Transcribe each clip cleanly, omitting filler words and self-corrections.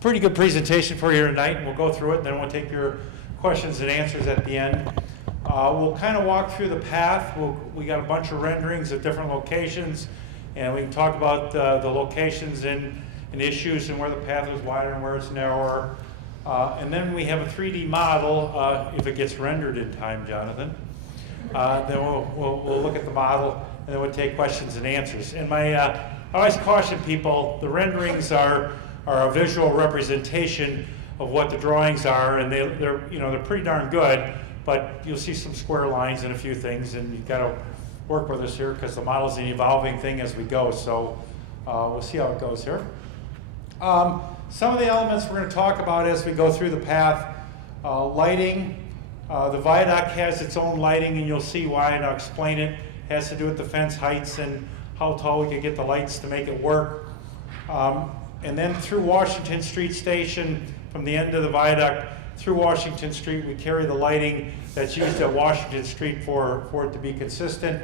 Pretty good presentation for you tonight, and we'll go through it, and then we'll take your questions and answers at the end. We'll kind of walk through the path. We got a bunch of renderings of different locations, and we can talk about the locations and issues and where the path is wider and where it's narrower. And then we have a 3D model, if it gets rendered in time, Jonathan. Then we'll look at the model, and then we'll take questions and answers. And I always caution people, the renderings are a visual representation of what the drawings are, and they're pretty darn good, but you'll see some square lines and a few things, and you've got to work with us here because the model is an evolving thing as we go, so we'll see how it goes here. Some of the elements we're going to talk about as we go through the path, lighting. The viaduct has its own lighting, and you'll see why, and I'll explain it. It has to do with the fence heights and how tall we can get the lights to make it work. And then through Washington Street Station, from the end of the viaduct through Washington Street, we carry the lighting that's used at Washington Street for it to be consistent.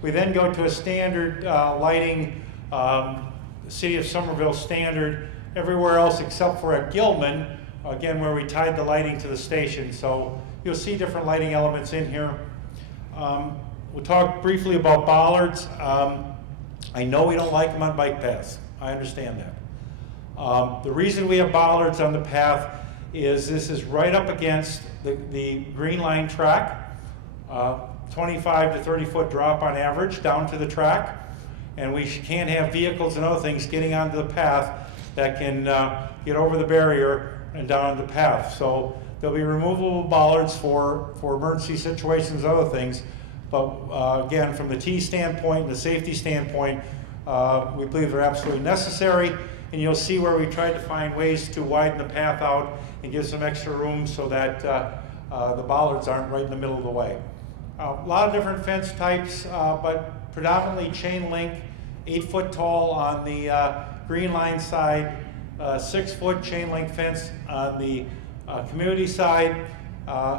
We then go to a standard lighting, City of Somerville standard, everywhere else except for at Gilman, again, where we tied the lighting to the station. So you'll see different lighting elements in here. We'll talk briefly about bollards. I know we don't like them on bike paths. I understand that. The reason we have bollards on the path is this is right up against the green line track, 25 to 30 foot drop on average down to the track, and we can't have vehicles and other things getting onto the path that can get over the barrier and down the path. So there'll be removable bollards for emergency situations and other things, but again, from the T standpoint and the safety standpoint, we believe they're absolutely necessary. And you'll see where we tried to find ways to widen the path out and give some extra room so that the bollards aren't right in the middle of the way. A lot of different fence types, but predominantly chain link, 8 foot tall on the green line side, 6 foot chain link fence on the community side.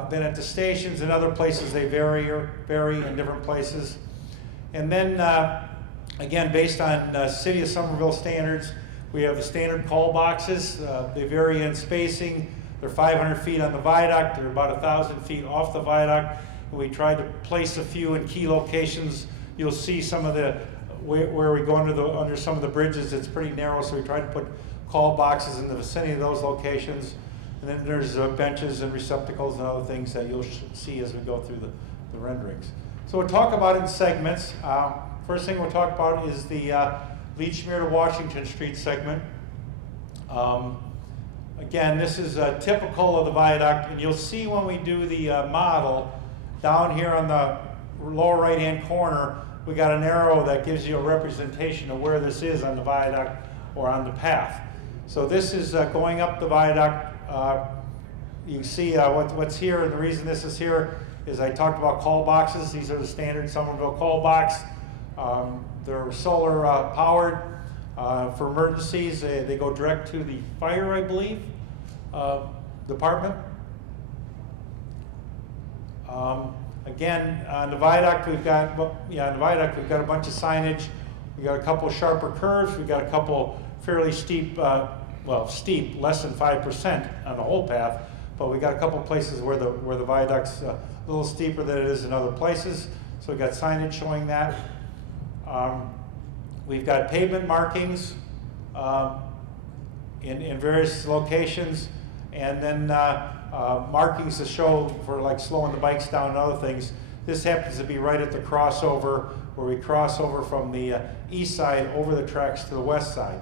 Then at the stations and other places they vary in different places. And then again, based on City of Somerville standards, we have the standard call boxes. They vary in spacing. They're 500 feet on the viaduct. They're about 1,000 feet off the viaduct. And we tried to place a few in key locations. You'll see some of the, where we go under some of the bridges, it's pretty narrow, so we tried to put call boxes in the vicinity of those locations. And then there's benches and receptacles and other things that you'll see as we go through the renderings. So we'll talk about it in segments. First thing we'll talk about is the lechmere to Washington Street segment. Again, this is typical of the viaduct, and you'll see when we do the model, down here on the lower right-hand corner, we got an arrow that gives you a representation of where this is on the viaduct or on the path. So this is going up the viaduct. You can see what's here, and the reason this is here is I talked about call boxes. These are the standard Somerville call box. They're solar powered for emergencies. They go direct to the fire, I believe, department. Again, on the viaduct we've got a bunch of signage. We got a couple of sharper curves. We got a couple fairly steep, steep, less than 5% on the whole path. But we got a couple of places where the viaduct's a little steeper than it is in other places. So we got signage showing that. We've got pavement markings in various locations, and then markings to show for like slowing the bikes down and other things. This happens to be right at the crossover where we cross over from the east side over the tracks to the west side.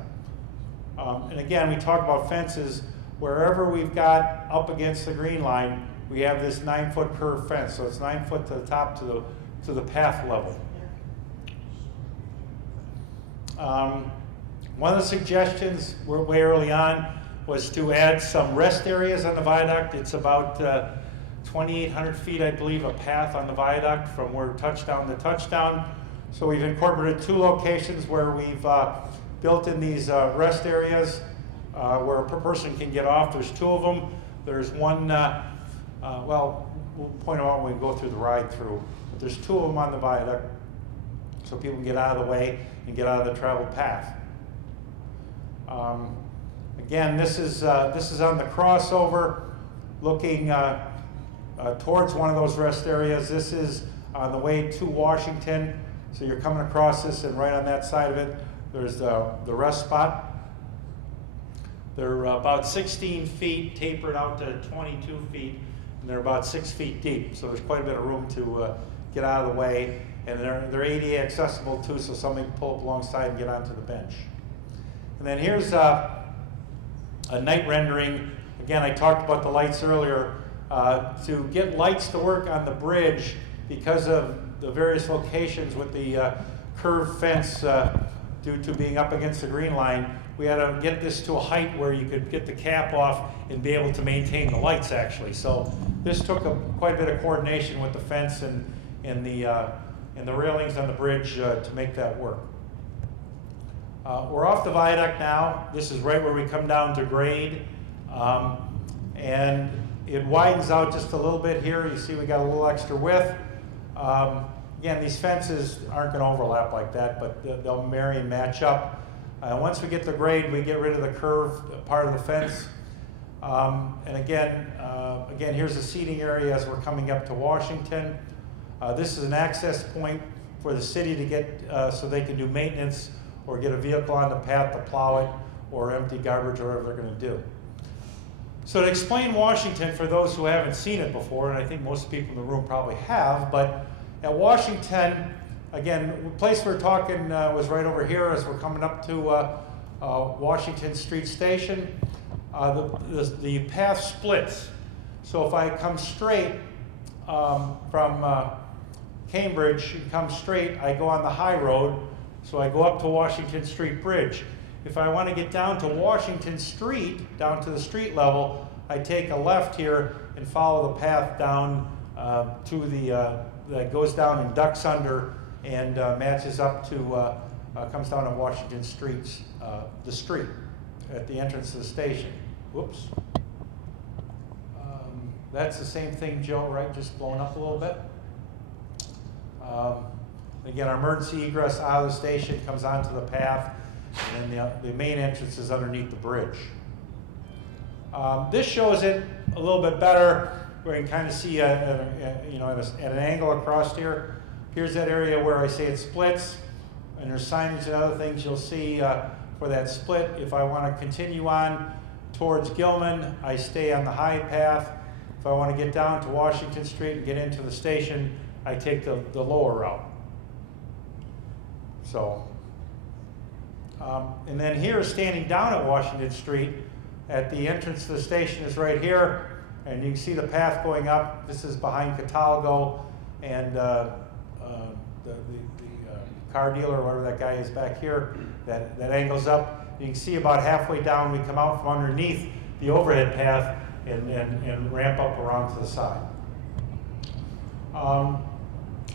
And again, we talk about fences. Wherever we've got up against the green line, we have this 9 foot curved fence. So it's 9 foot to the top to the path level. One of the suggestions way early on was to add some rest areas on the viaduct. It's about 2,800 feet, I believe, a path on the viaduct from where touchdown to touchdown. So we've incorporated 2 locations where we've built in these rest areas where a person can get off. There's 2 of them. There's one, we'll point them out when we go through the ride through. But there's 2 of them on the viaduct so people can get out of the way and get out of the traveled path. Again, this is on the crossover, looking towards one of those rest areas. This is on the way to Washington. So you're coming across this, and right on that side of it, there's the rest spot. They're about 16 feet, tapered out to 22 feet, and they're about 6 feet deep. So there's quite a bit of room to get out of the way. And they're ADA accessible too, so somebody can pull up alongside and get onto the bench. And then here's a night rendering. Again, I talked about the lights earlier. To get lights to work on the bridge, because of the various locations with the curved fence due to being up against the green line, we had to get this to a height where you could get the cap off and be able to maintain the lights actually. So this took quite a bit of coordination with the fence and the railings on the bridge to make that work. We're off the viaduct now. This is right where we come down to grade. And it widens out just a little bit here. You see we got a little extra width. Again, these fences aren't going to overlap like that, but they'll marry and match up. Once we get the grade, we get rid of the curved part of the fence. And again, here's the seating area as we're coming up to Washington. This is an access point for the city to get, so they can do maintenance or get a vehicle on the path to plow it or empty garbage or whatever they're going to do. So to explain Washington for those who haven't seen it before, and I think most people in the room probably have, but at Washington, again, the place we're talking was right over here as we're coming up to Washington Street Station. The path splits. So if I come straight from Cambridge and come straight, I go on the high road, so I go up to Washington Street Bridge. If I want to get down to Washington Street, down to the street level, I take a left here and follow the path down to that goes down and ducks under and matches up to, comes down to Washington Street's, the street at the entrance to the station. Whoops. That's the same thing, Joe, right? Just blowing up a little bit. Again, our emergency egress out of the station comes onto the path, and then the main entrance is underneath the bridge. This shows it a little bit better, where you can kind of see at an angle across here. Here's that area where I say it splits, and there's signage and other things you'll see for that split. If I want to continue on towards Gilman, I stay on the high path. If I want to get down to Washington Street and get into the station, I take the lower route. So, and then here, standing down at Washington Street, at the entrance to the station is right here, and you can see the path going up. This is behind Catalgo, and the car dealer, or whatever that guy is back here, that angles up. You can see about halfway down, we come out from underneath the overhead path and ramp up around to the side.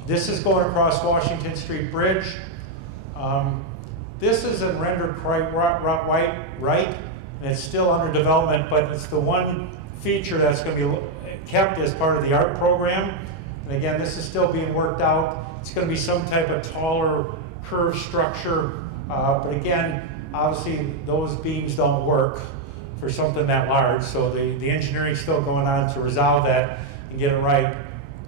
This is going across Washington Street Bridge. This is in rendered right, and it's still under development, but it's the one feature that's going to be kept as part of the art program. And again, this is still being worked out. It's going to be some type of taller curved structure, but again, obviously those beams don't work for something that large, so the engineering's still going on to resolve that and get it right.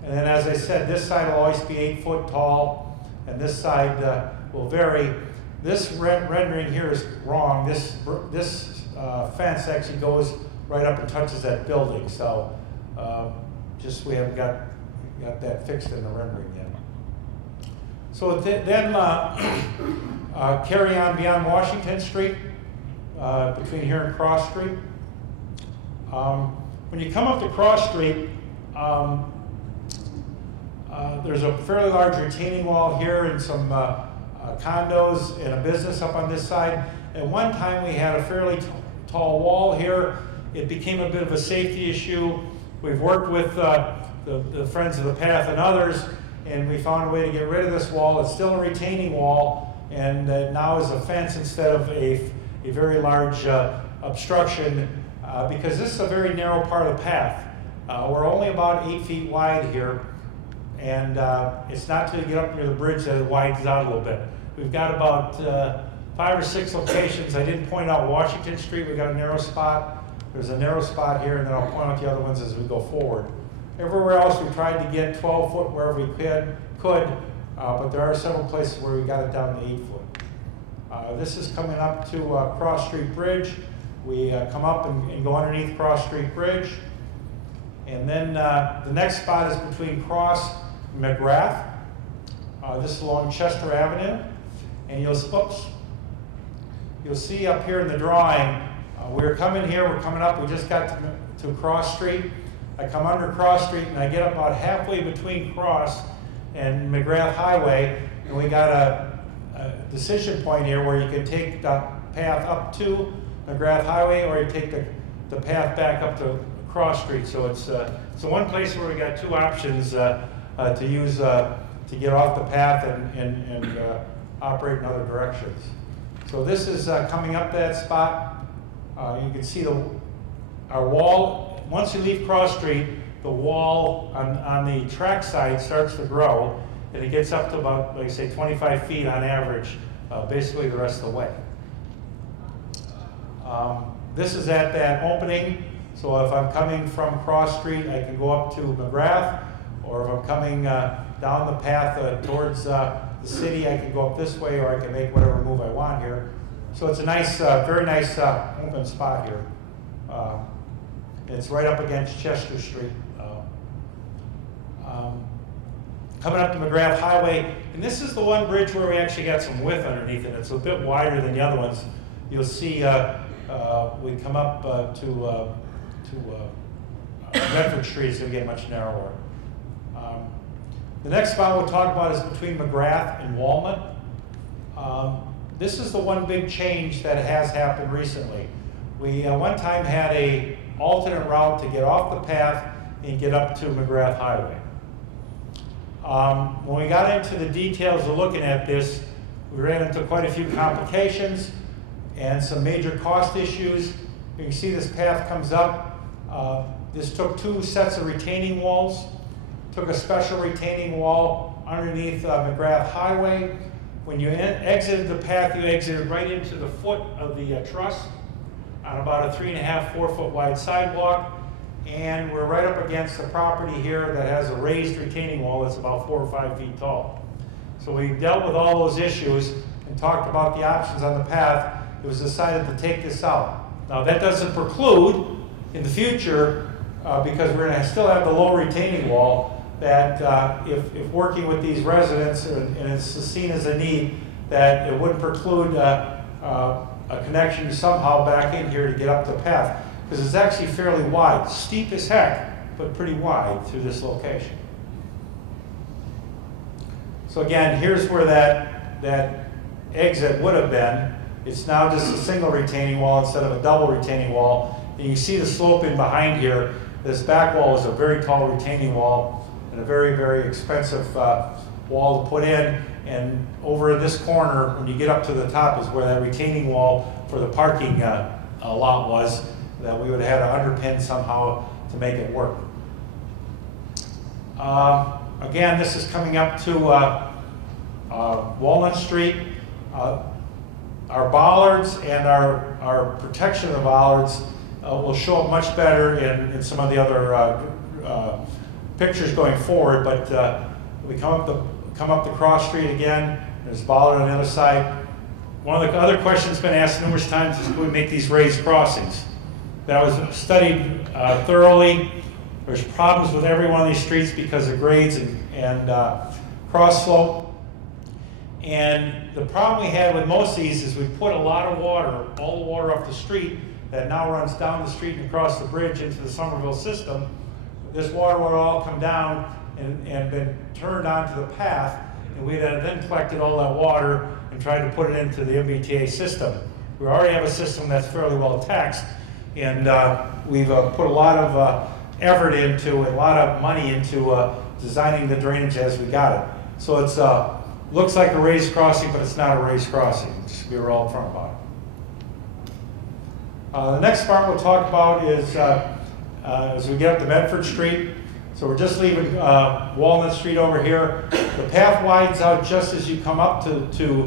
And then, as I said, this side will always be 8 foot tall, and this side will vary. This rendering here is wrong. This fence actually goes right up and touches that building, so just we haven't got that fixed in the rendering yet. So then carry on beyond Washington Street, between here and Cross Street. When you come up to Cross Street, there's a fairly large retaining wall here and some condos and a business up on this side. At one time we had a fairly tall wall here. It became a bit of a safety issue. We've worked with the Friends of the Path and others, and we found a way to get rid of this wall. It's still a retaining wall, and now is a fence instead of a very large obstruction, because this is a very narrow part of the path. We're only about 8 feet wide here, and it's not till you get up near the bridge that it widens out a little bit. We've got about 5 or 6 locations. I didn't point out Washington Street, we got a narrow spot. There's a narrow spot here, and then I'll point out the other ones as we go forward. Everywhere else we tried to get 12 foot wherever we could, but there are several places where we got it down to 8 foot. This is coming up to Cross Street Bridge. We come up and go underneath Cross Street Bridge. And then the next spot is between Cross and McGrath. This is along Chester Avenue. And you'll see up here in the drawing, we're coming here, we're coming up, we just got to Cross Street. I come under Cross Street and I get about halfway between Cross and MacGregor Highway, and we got a decision point here where you can take the path up to McGrath Highway, or you take the path back up to Cross Street. So it's one place where we got 2 options to use to get off the path and operate in other directions. So this is coming up that spot. You can see our wall. Once you leave Cross Street, the wall on the track side starts to grow, and it gets up to about, like I say, 25 feet on average, basically the rest of the way. This is at that opening, so if I'm coming from Cross Street, I can go up to McGrath, or if I'm coming down the path towards the city, I can go up this way, or I can make whatever move I want here. So it's a nice, very nice open spot here. It's right up against Chester Street. Coming up to McGrath Highway, and this is the one bridge where we actually got some width underneath it. It's a bit wider than the other ones. You'll see we come up to Bedford Street, it's going to get much narrower. The next spot we'll talk about is between McGrath and Walnut. This is the one big change that has happened recently. We one time had a alternate route to get off the path and get up to McGrath Highway. When we got into the details of looking at this, we ran into quite a few complications and some major cost issues. You can see this path comes up. This took 2 sets of retaining walls, took a special retaining wall underneath McGrath Highway. When you exited the path, you exited right into the foot of the truss on about a 3.5, 4 foot wide sidewalk. And we're right up against the property here that has a raised retaining wall that's about 4 or 5 feet tall. So we dealt with all those issues and talked about the options on the path. It was decided to take this out. Now that doesn't preclude in the future, because we're going to still have the low retaining wall, that if working with these residents and it's seen as a need, that it wouldn't preclude a connection somehow back in here to get up the path. Because it's actually fairly wide, steep as heck, but pretty wide through this location. So again, here's where that exit would have been. It's now just a single retaining wall instead of a double retaining wall. And you see the slope in behind here. This back wall is a very tall retaining wall and a very, very expensive wall to put in. And over in this corner, when you get up to the top, is where that retaining wall for the parking lot was, that we would have had to underpin somehow to make it work. Again, this is coming up to Walnut Street. Our bollards and our protection of the bollards will show up much better in some of the other pictures going forward, but we come up the cross street again. There's a bollard on the other side. One of the other questions been asked numerous times is, can we make these raised crossings? That was studied thoroughly. There's problems with every one of these streets because of grades and cross slope. And the problem we had with most of these is we put a lot of water, all the water off the street that now runs down the street and across the bridge into the Somerville system. This water would all come down and been turned onto the path, and we then collected all that water and tried to put it into the MBTA system. We already have a system that's fairly well taxed, and we've put a lot of effort into, a lot of money into designing the drainage as we got it. So it's looks like a raised crossing, but it's not a raised crossing, just to be real upfront about it. The next part we'll talk about is as we get up to Bedford Street. So we're just leaving Walnut Street over here. The path widens out just as you come up to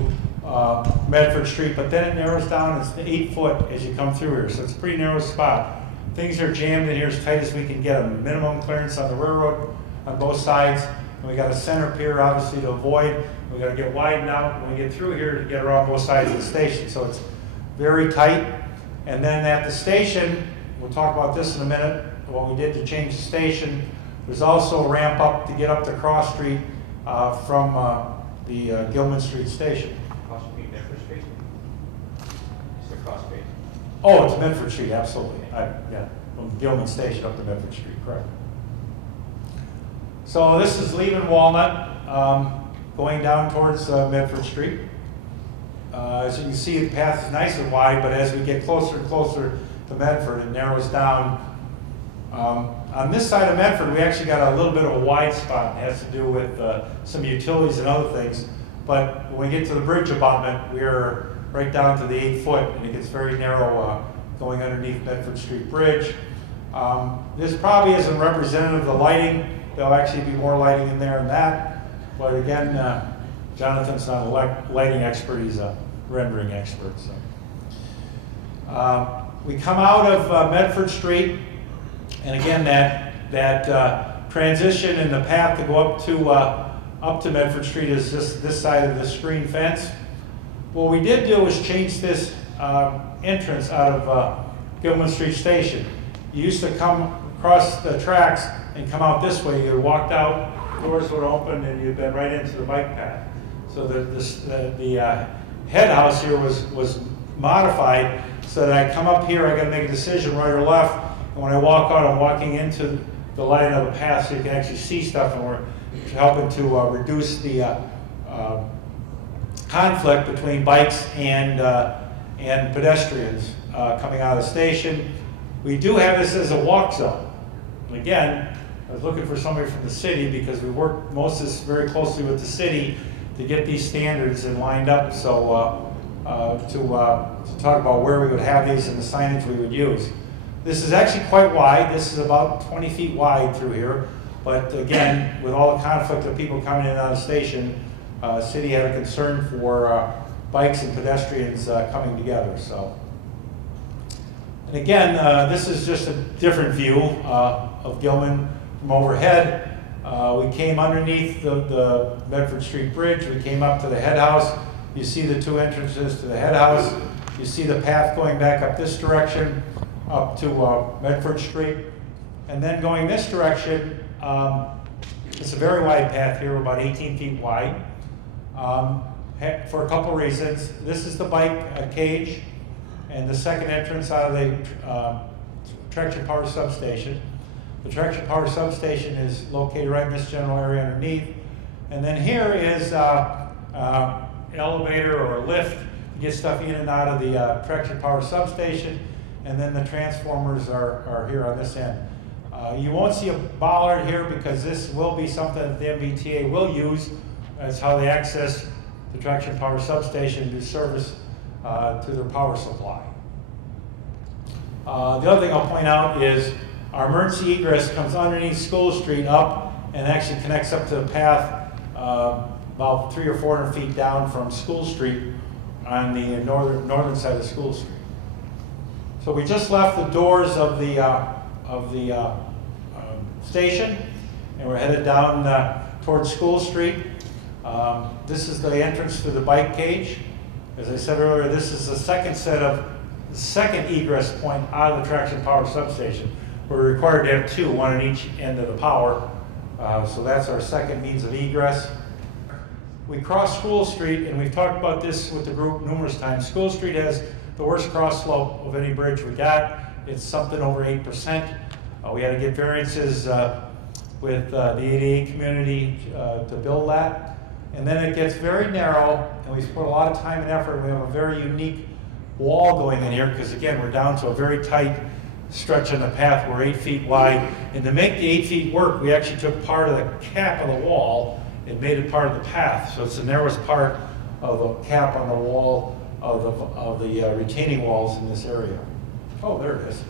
Bedford Street, but then it narrows down. It's 8 foot as you come through here, so it's a pretty narrow spot. Things are jammed in here as tight as we can get them. Minimum clearance on the railroad on both sides. And we got a center pier, obviously, to avoid. We got to get widened out when we get through here to get around both sides of the station. So it's very tight. And then at the station, we'll talk about this in a minute, what we did to change the station. There's also a ramp up to get up to Cross Street from the Gilman Street station. Cross Street, Bedford Street? It's the Cross Street. Oh, it's Bedford Street, absolutely. Yeah, from Gilman Station up to Bedford Street, correct. So this is leaving Walnut, going down towards Bedford Street. As you can see, the path is nice and wide, but as we get closer and closer to Medford, it narrows down. On this side of Medford, we actually got a little bit of a wide spot. It has to do with some utilities and other things. But when we get to the bridge abutment, we're right down to the 8 foot, and it gets very narrow going underneath Bedford Street Bridge. This probably isn't representative of the lighting. There'll actually be more lighting in there than that. But again, Jonathan's not a lighting expert, he's a rendering expert. So. We come out of Bedford Street, and again, that transition in the path to go up to Bedford Street is this side of the screen fence. What we did do was change this entrance out of Gilman Street Station. You used to come across the tracks and come out this way. You walked out, doors would open, and you'd been right into the bike path. So the head house here was modified so that I come up here, I got to make a decision right or left, and when I walk out, I'm walking into the line of the path so you can actually see stuff, and we're helping to reduce the conflict between bikes and pedestrians coming out of the station. We do have this as a walk zone. And again, I was looking for somebody from the city because we work most of this very closely with the city to get these standards and lined up. So to talk about where we would have these and the signage we would use. This is actually quite wide. This is about 20 feet wide through here. But again, with all the conflict of people coming in and out of the station, city had a concern for bikes and pedestrians coming together. So, and again, this is just a different view of Gilman from overhead. We came underneath the Bedford Street Bridge. We came up to the head house. You see the two entrances to the head house. You see the path going back up this direction, up to Bedford Street. And then going this direction, it's a very wide path here, about 18 feet wide, for a couple reasons. This is the bike cage and the second entrance out of the traction power substation. The traction power substation is located right in this general area underneath. And then here is elevator or a lift to get stuff in and out of the traction power substation. And then the transformers are here on this end. You won't see a bollard here because this will be something that the MBTA will use as how they access the traction power substation to service to their power supply. The other thing I'll point out is our emergency egress comes underneath School Street up and actually connects up to the path about 300 or 400 feet down from School Street on the northern side of School Street. So we just left the doors of the station, and we're headed down towards School Street. This is the entrance to the bike cage. As I said earlier, this is the second egress point out of the traction power substation. We're required to have two, one on each end of the power. So that's our second means of egress. We cross School Street, and we've talked about this with the group numerous times. School Street has the worst cross slope of any bridge we got. It's something over 8%. We had to get variances with the ADA community to build that. And then it gets very narrow, and we've put a lot of time and effort. We have a very unique wall going in here, because again, we're down to a very tight stretch on the path. We're 8 feet wide. And to make the 8 feet work, we actually took part of the cap of the wall and made it part of the path. So it's the narrowest part of the cap on the wall of the retaining walls in this area. Oh, there it is.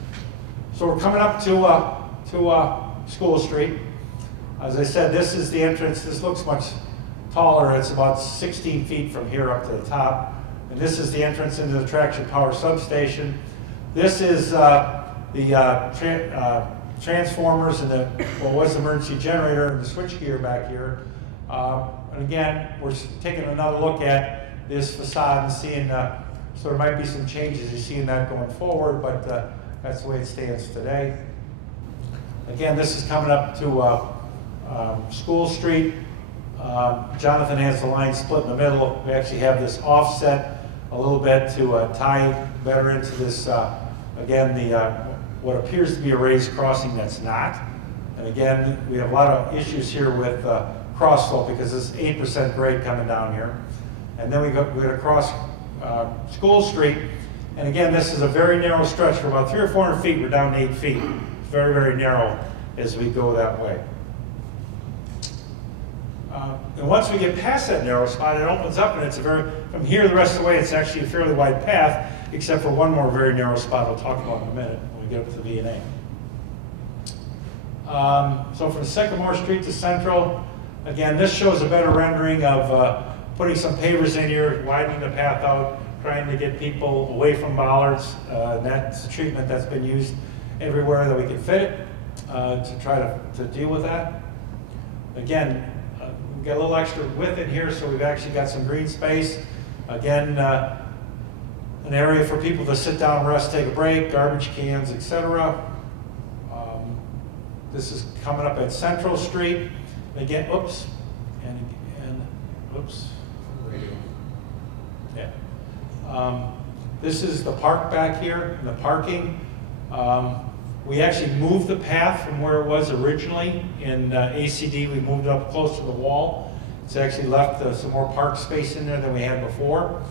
So we're coming up to School Street. As I said, this is the entrance. This looks much taller. It's about 16 feet from here up to the top. And this is the entrance into the traction power substation. This is transformers and what was the emergency generator and the switchgear back here. And again, we're taking another look at this facade and seeing, so there might be some changes. You're seeing that going forward, but that's the way it stands today. Again, this is coming up to School Street. Jonathan has the line split in the middle. We actually have this offset a little bit to tie better into this, again, what appears to be a raised crossing that's not. And again, we have a lot of issues here with cross slope because this 8% grade coming down here. And then we're going to cross School Street. And again, this is a very narrow stretch. For about 300 or 400 feet, we're down to 8 feet. It's very, very narrow as we go that way. And once we get past that narrow spot, it opens up, and it's from here the rest of the way, it's actually a fairly wide path, except for one more very narrow spot I'll talk about in a minute when we get up to the V&A. So from Sycamore Street to Central, again, this shows a better rendering of putting some pavers in here, widening the path out, trying to get people away from bollards. That's a treatment that's been used everywhere that we can fit it to try to deal with that. Again, we've got a little extra width in here, so we've actually got some green space. Again, an area for people to sit down, rest, take a break, garbage cans, etc. This is coming up at Central Street. Again, oops, and oops. Yeah. This is the park back here, and the parking. We actually moved the path from where it was originally in ACD. We moved it up close to the wall. It's actually left some more park space in there than we had before.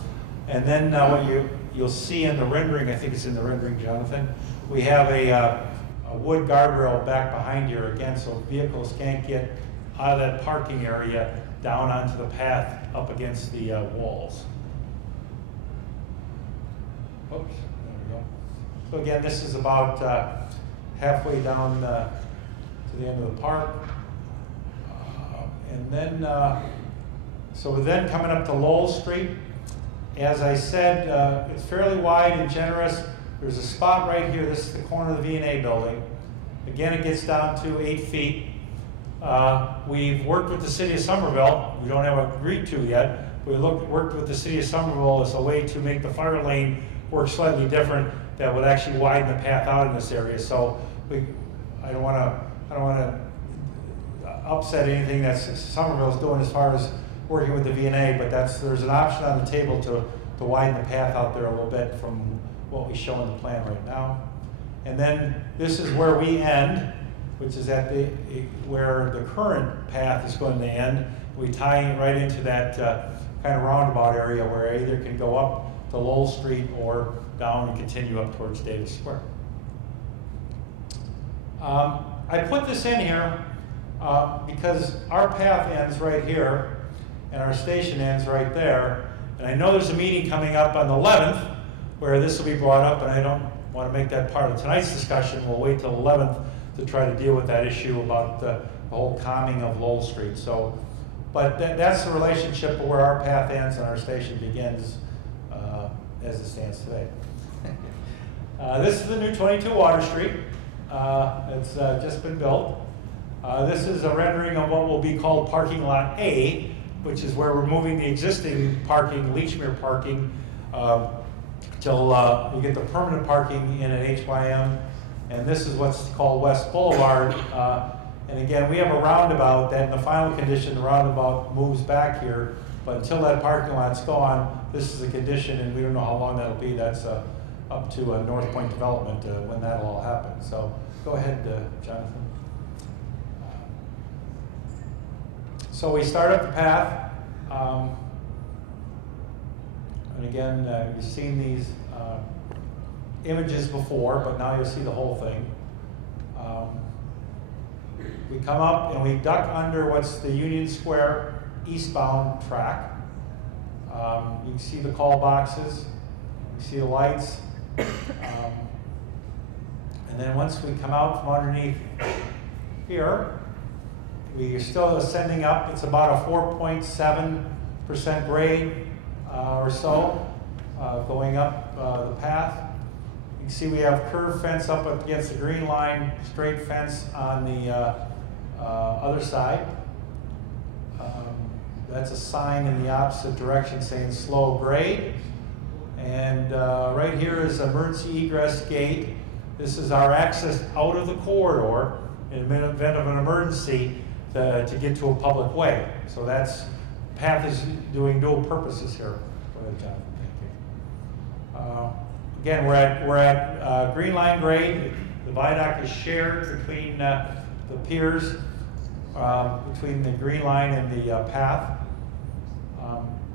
And then what you'll see in the rendering, I think it's in the rendering, Jonathan, we have a wood guardrail back behind here again, so vehicles can't get out of that parking area down onto the path up against the walls. Oops, there we go. So again, this is about halfway down to the end of the park. And then, so we're then coming up to Lowell Street. As I said, it's fairly wide and generous. There's a spot right here. This is the corner of the V&A building. Again, it gets down to 8 feet. We've worked with the city of Somerville. We don't have agreed to yet. We worked with the city of Somerville as a way to make the fire lane work slightly different that would actually widen the path out in this area. So I don't want to upset anything that Somerville is doing as far as working with the V&A, but there's an option on the table to widen the path out there a little bit from what we show in the plan right now. And then this is where we end, which is at where the current path is going to end. We tie it right into that kind of roundabout area where it either can go up to Lowell Street or down and continue up towards Davis Square. I put this in here because our path ends right here and our station ends right there. And I know there's a meeting coming up on the 11th where this will be brought up, and I don't want to make that part of tonight's discussion. We'll wait till the 11th to try to deal with that issue about the whole calming of Lowell Street. So, but that's the relationship where our path ends and our station begins as it stands today. This is the new 22 Water Street. It's just been built. This is a rendering of what will be called Parking Lot A, which is where we're moving the existing parking, lechmere parking, till we get the permanent parking in at HYM. And this is what's called West Boulevard. And again, we have a roundabout that in the final condition, the roundabout moves back here. But until that parking lot's gone, this is a condition, and we don't know how long that'll be. That's up to North Point Development when that'll all happen. So go ahead, Jonathan. So we start up the path. And again, you've seen these images before, but now you'll see the whole thing. We come up and we duck under what's the Union Square eastbound track. You can see the call boxes, you see the lights. And then once we come out from underneath here, we are still ascending up. It's about a 4.7% grade or so going up the path. You can see we have curved fence up against the green line, straight fence on the other side. That's a sign in the opposite direction saying slow grade. And right here is emergency egress gate. This is our access out of the corridor in the event of an emergency to get to a public way. So that's, path is doing dual purposes here. Go ahead, John. Thank you. Again, we're at green line grade. The viaduct is shared between the piers, between the green line and the path.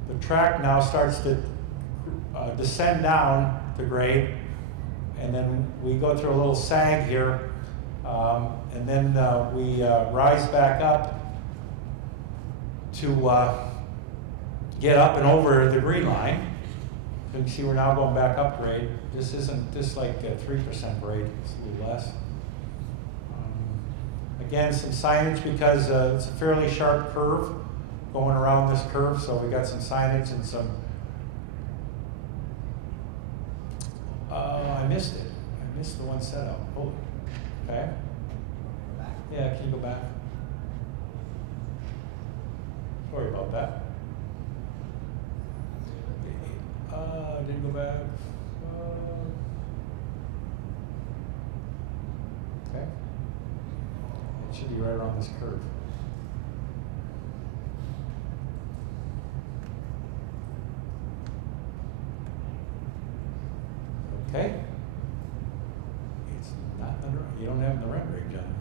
The track now starts to descend down to grade, and then we go through a little sag here, and then we rise back up to get up and over the green line. You can see we're now going back up grade. This isn't just like a 3% grade, it's a little less. Again, some signage because it's a fairly sharp curve going around this curve, so we got some signage and some. I missed it. I missed the one setup. Oh, okay. Yeah, can you go back? Sorry about that. Didn't go back. Okay. It should be right around this curve. Okay. It's not under, you don't have the rendering, John.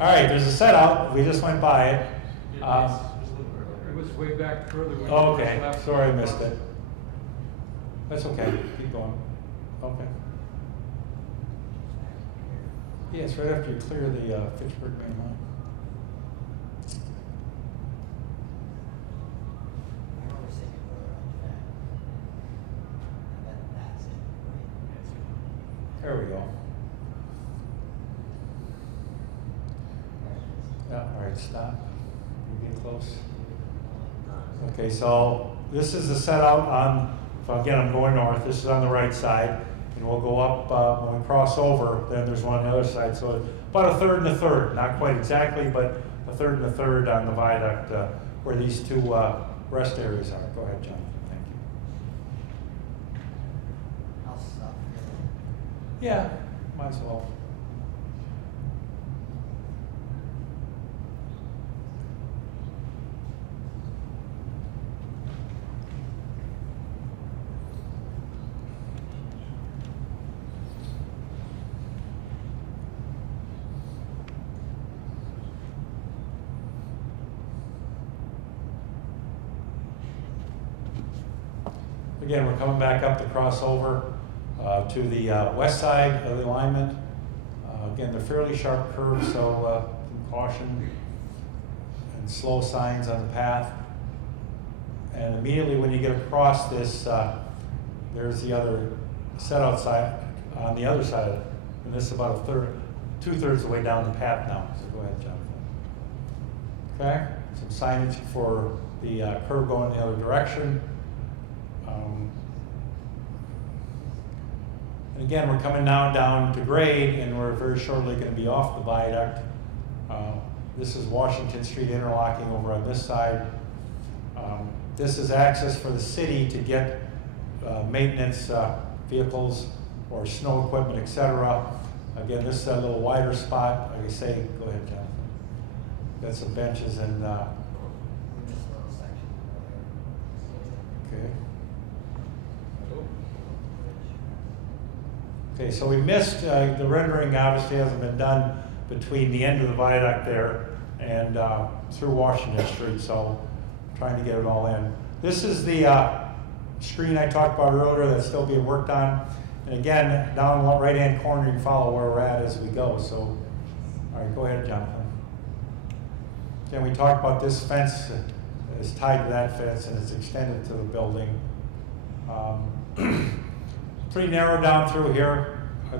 All right, there's a set out. We just went by it. It was way back further. When Oh, you okay, left. sorry I missed it. That's okay, keep going. Okay. Yeah, it's right after you clear the Fitchburg main line. There we go. Yeah, all right, stop. You get close. Okay, so this is the set out on, so again, I'm going north. This is on the right side. And we'll go up when we cross over, then there's one on the other side. So about a third and a third, not quite exactly, but a third and a third on the viaduct where these two rest areas are. Go ahead, John. Thank you. I'll stop. Yeah, might as well. Again, we're coming back up the crossover to the west side of the alignment. Again, they're fairly sharp curves, so caution and slow signs on the path. And immediately when you get across this, there's the other set outside on the other side of it. And this is about a third, 2/3 of the way down the path now. So go ahead, Jonathan. Okay, some signage for the curve going the other direction. And again, we're coming now down to grade, and we're very shortly going to be off the viaduct. This is Washington Street interlocking over on this side. This is access for the city to get maintenance vehicles or snow equipment, etc. Again, this is a little wider spot. Like I say, go ahead, Jonathan. Got some benches and. Okay. Okay, so we missed, the rendering obviously hasn't been done between the end of the viaduct there and through Washington Street, so I'm trying to get it all in. This is the screen I talked about earlier that's still being worked on. And again, down in the right-hand corner, you can follow where we're at as we go. So, all right, go ahead, Jonathan. Again, we talked about this fence is tied to that fence and it's extended to the building. Pretty narrow down through here,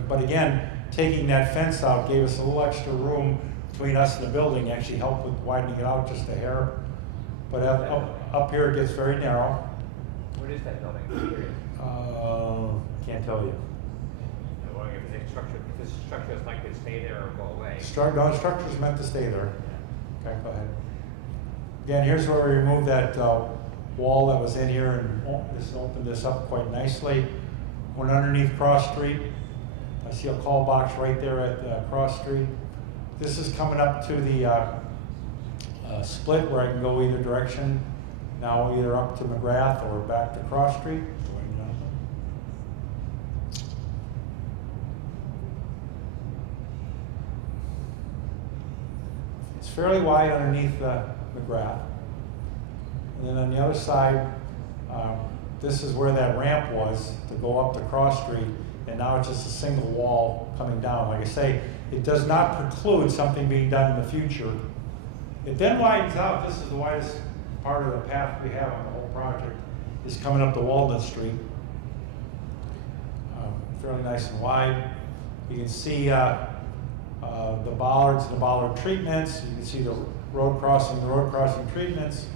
but again, taking that fence out gave us a little extra room between us and the building, actually helped with widening it out just a hair. But up here it gets very narrow. What is that building? I'm curious. Can't tell you. I'm wondering if the structure is likely to stay there or go away. No, the structure's meant to stay there. Okay, go ahead. Again, here's where we removed that wall that was in here and just opened this up quite nicely. Went underneath Cross Street. I see a call box right there at Cross Street. This is coming up to the split where I can go either direction. Now either up to McGrath or back to Cross Street. It's fairly wide underneath McGrath. And then on the other side, this is where that ramp was to go up to Cross Street, and now it's just a single wall coming down. Like I say, it does not preclude something being done in the future. It then widens out. This is the widest part of the path we have on the whole project, is coming up to Walnut Street. Fairly nice and wide. You can see the bollards and the bollard treatments. You can see the road crossing treatments.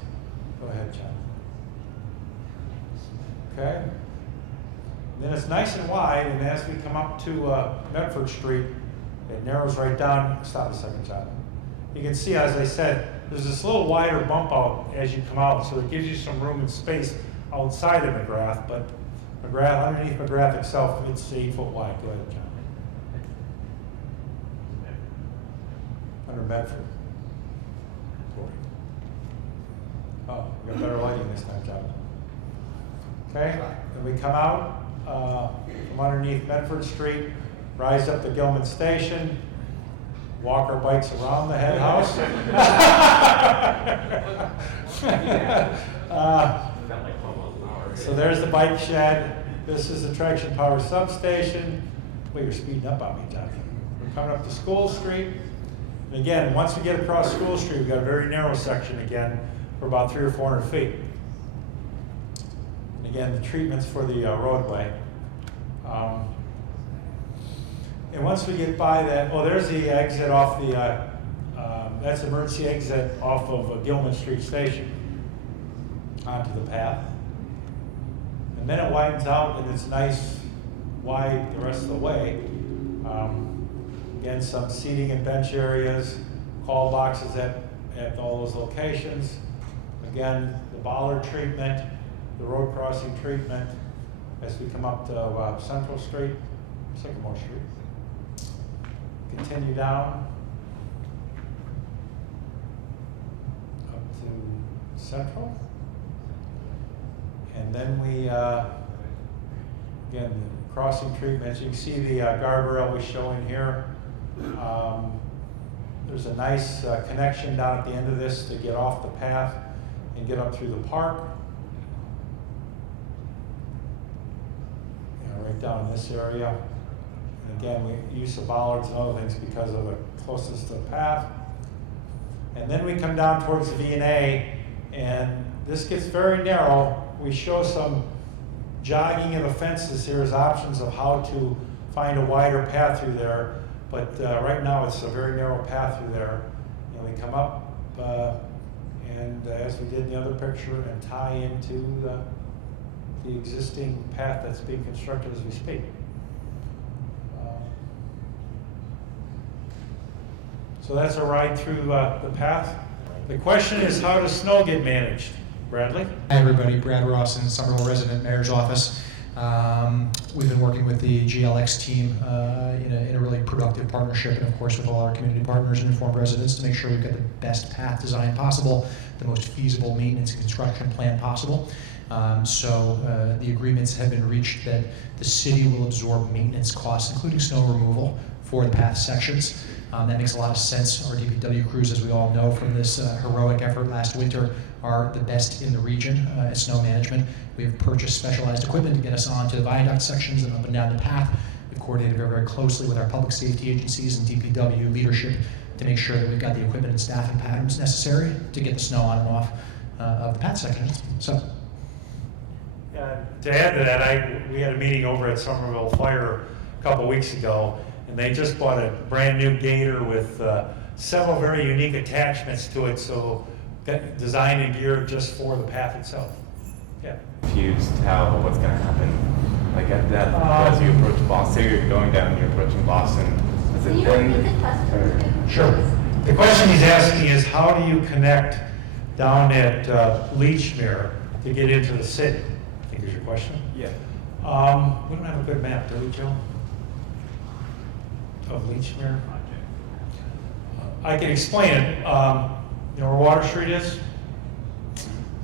Go ahead, John. Okay. And then it's nice and wide, and as we come up to Bedford Street, it narrows right down. Stop a second, John. You can see, as I said, there's this little wider bump out as you come out, so it gives you some room and space outside of McGrath, but McGrath, underneath McGrath itself, it's 8 foot wide. Go ahead, John. Under Bedford. Oh, we got better lighting this time, John. Okay, then we come out from underneath Bedford Street, rise up to Gilman Station, walk our bikes around the head house. So there's the bike shed. This is the traction power substation. Wait, you're speeding up on me, Jonathan. We're coming up to School Street. And again, once we get across School Street, we've got a very narrow section again for about 300 or 400 feet. And again, the treatments for the roadway. And once we get by that, oh, there's the exit off the, that's the emergency exit off of Gilman Street Station onto the path. And then it widens out and it's nice, wide the rest of the way. Again, some seating and bench areas, call boxes at all those locations. Again, the bollard treatment, the road crossing treatment as we come up to Central Street, Sycamore Street. Continue down up to Central. And then we, again, the crossing treatments. You can see the guardrail we show in here. There's a nice connection down at the end of this to get off the path and get up through the park. Right down in this area. And again, we use the bollards and other things because of the closeness to the path. And then we come down towards the V&A, and this gets very narrow. We show some jogging of the fences here as options of how to find a wider path through there. But right now it's a very narrow path through there. And we come up and as we did in the other picture, and tie into the existing path that's being constructed as we speak. So that's a ride through the path. The question is, how does snow get managed? Bradley? Hi everybody, Brad Ross in Somerville resident mayor's office. We've been working with the GLX team in a really productive partnership, and of course with all our community partners and informed residents to make sure we've got the best path design possible, the most feasible maintenance and construction plan possible. So the agreements have been reached that the city will absorb maintenance costs, including snow removal, for the path sections. That makes a lot of sense. Our DPW crews, as we all know from this heroic effort last winter, are the best in the region at snow management. We have purchased specialized equipment to get us onto the viaduct sections and up and down the path. We've coordinated very, very closely with our public safety agencies and DPW leadership to make sure that we've got the equipment and staffing patterns necessary to get the snow on and off of the path sections. So. To add to that, we had a meeting over at Somerville Fire a couple weeks ago, and they just bought a brand new Gator with several very unique attachments to it, so designed and geared just for the path itself. Yeah. Confused how what's going to happen, like at that as you approach Boston. Say you're going down and you're approaching Boston. Is Can it you then? repeat the question? Sure. The question he's asking is, how do you connect down at Lechmere to get into the city? I think is your question. Yeah. We don't have a good map, do we, Joe? Of Lechmere? I can explain it. You know where Water Street is?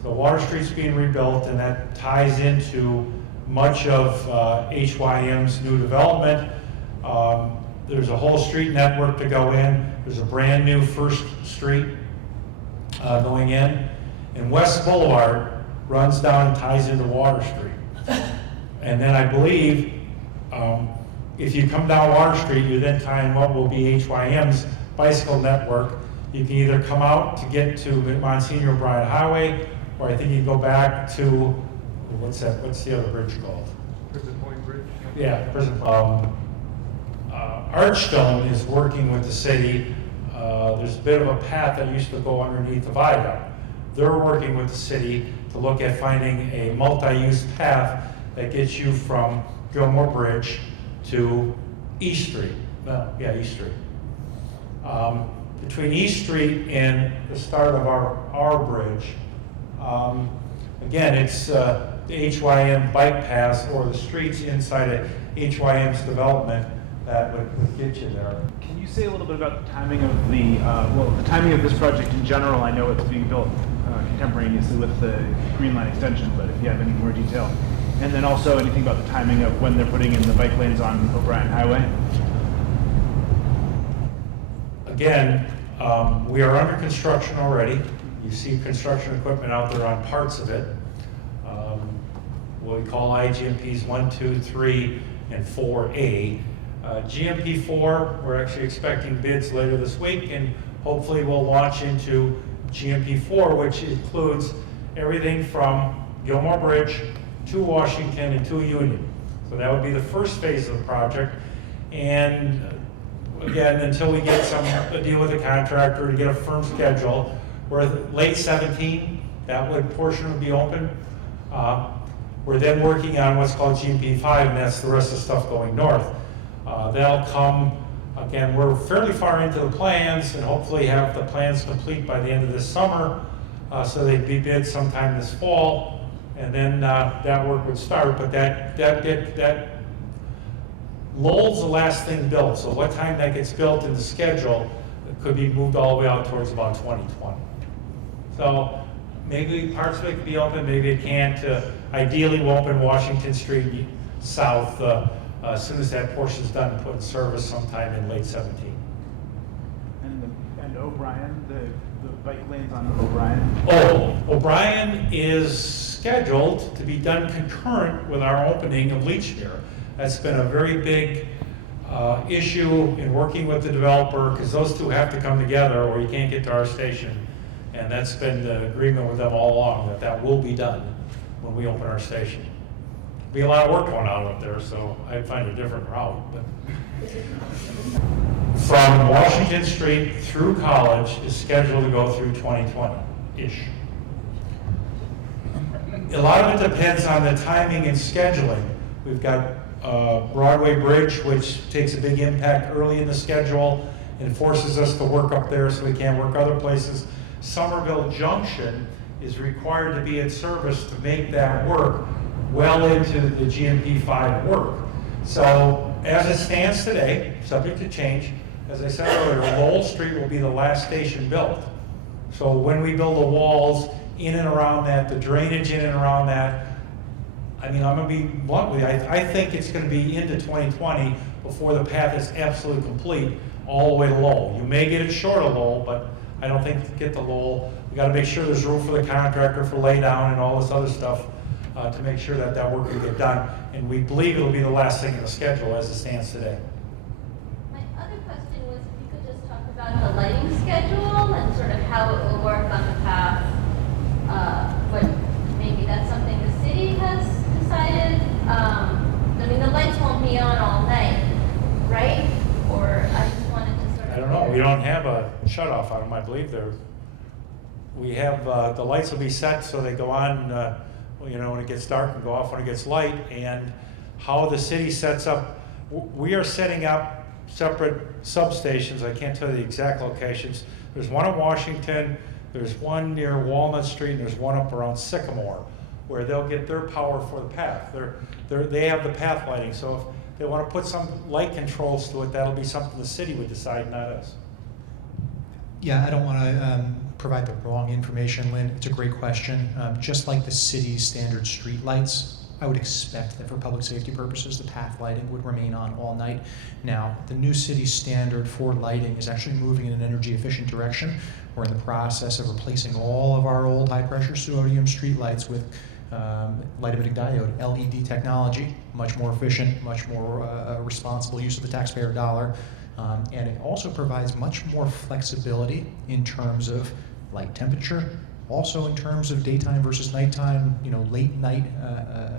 So Water Street's being rebuilt, and that ties into much of HYM's new development. There's a whole street network to go in. There's a brand new First Street going in. And West Boulevard runs down and ties into Water Street. And then I believe if you come down Water Street, you then tie in what will be HYM's bicycle network. You can either come out to get to Monsignor O'Brien Highway, or I think you go back to, what's the other bridge called? Prison Point Bridge? Yeah, Prison. Archstone is working with the city. There's a bit of a path that used to go underneath the viaduct. They're working with the city to look at finding a multi-use path that gets you from Gilmore Bridge to East Street. East Street. Between East Street and the start of our bridge, again, it's the HYM bike paths or the streets inside of HYM's development that would get you there. Can you say a little bit about the timing of the timing of this project in general? I know it's being built contemporaneously with the Green Line extension, but if you have any more detail. And then also anything about the timing of when they're putting in the bike lanes on O'Brien Highway? Again, we are under construction already. You see construction equipment out there on parts of it. What we call IGMPs 1, 2, 3, and 4A. GMP 4, we're actually expecting bids later this week, and hopefully we'll launch into GMP 4, which includes everything from Gilmore Bridge to Washington and to Union. So that would be the first phase of the project. And again, until we get a deal with the contractor to get a firm schedule, we're late 17, that portion would be open. We're then working on what's called GMP 5, and that's the rest of the stuff going north. That'll come, again, we're fairly far into the plans and hopefully have the plans complete by the end of this summer, so they'd be bid sometime this fall, and then that work would start. But that Lowell's the last thing built, so what time that gets built in the schedule could be moved all the way out towards about 2020. So maybe parts of it could be open, maybe it can't. Ideally, we'll open Washington Street south as soon as that portion's done and put in service sometime in late 17. And O'Brien, the bike lanes on O'Brien? Oh, O'Brien is scheduled to be done concurrent with our opening of Lechmere. That's been a very big issue in working with the developer, because those two have to come together or you can't get to our station. And that's been the agreement with them all along, that will be done when we open our station. Be a lot of work going on up there, so I'd find a different route. But from Washington Street through College is scheduled to go through 2020-ish. A lot of it depends on the timing and scheduling. We've got Broadway Bridge, which takes a big impact early in the schedule and forces us to work up there so we can't work other places. Somerville Junction is required to be in service to make that work well into the GMP 5 work. So as it stands today, subject to change, as I said earlier, Lowell Street will be the last station built. So when we build the walls in and around that, the drainage in and around that, I mean, I'm gonna be blunt with you, I think it's gonna be into 2020 before the path is absolutely complete all the way to Lowell. You may get it short of Lowell, but I don't think to get to Lowell, we gotta make sure there's room for the contractor for lay down and all this other stuff to make sure that that work can get done. And we believe it'll be the last thing in the schedule as it stands today. My other question was if you could just talk about the lighting schedule and sort of how it will work on the path. But maybe that's something the city has decided. I mean, the lights won't be on all night, right? we don't have a shut off on them, I believe we have, the lights will be set so they go on, you know, when it gets dark and go off when it gets light. And how the city sets up, we are setting up separate substations. I can't tell you the exact locations. There's one in Washington, there's one near Walnut Street, and there's one up around Sycamore, where they'll get their power for the path. They have the path lighting, so if they want to put some light controls to it, that'll be something the city would decide, not us. Yeah, I don't want to provide the wrong information, Lynn. It's a great question. Just like the city's standard street lights, I would expect that for public safety purposes, the path lighting would remain on all night. Now, the new city standard for lighting is actually moving in an energy efficient direction. We're in the process of replacing all of our old high pressure sodium street lights with light emitting diode, LED technology, much more efficient, much more responsible use of the taxpayer dollar. And it also provides much more flexibility in terms of light temperature, also in terms of daytime versus nighttime, you know, late night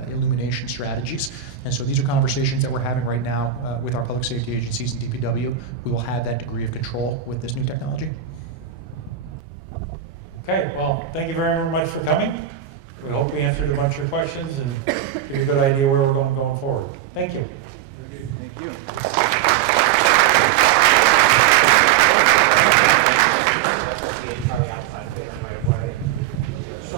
illumination strategies. And so these are conversations that we're having right now with our public safety agencies and DPW. We will have that degree of control with this new technology. Okay, well, thank you very much for coming. We hope we answered a bunch of your questions and give you a good idea where we're going forward. Thank you. Thank you. Probably outside there right away. So,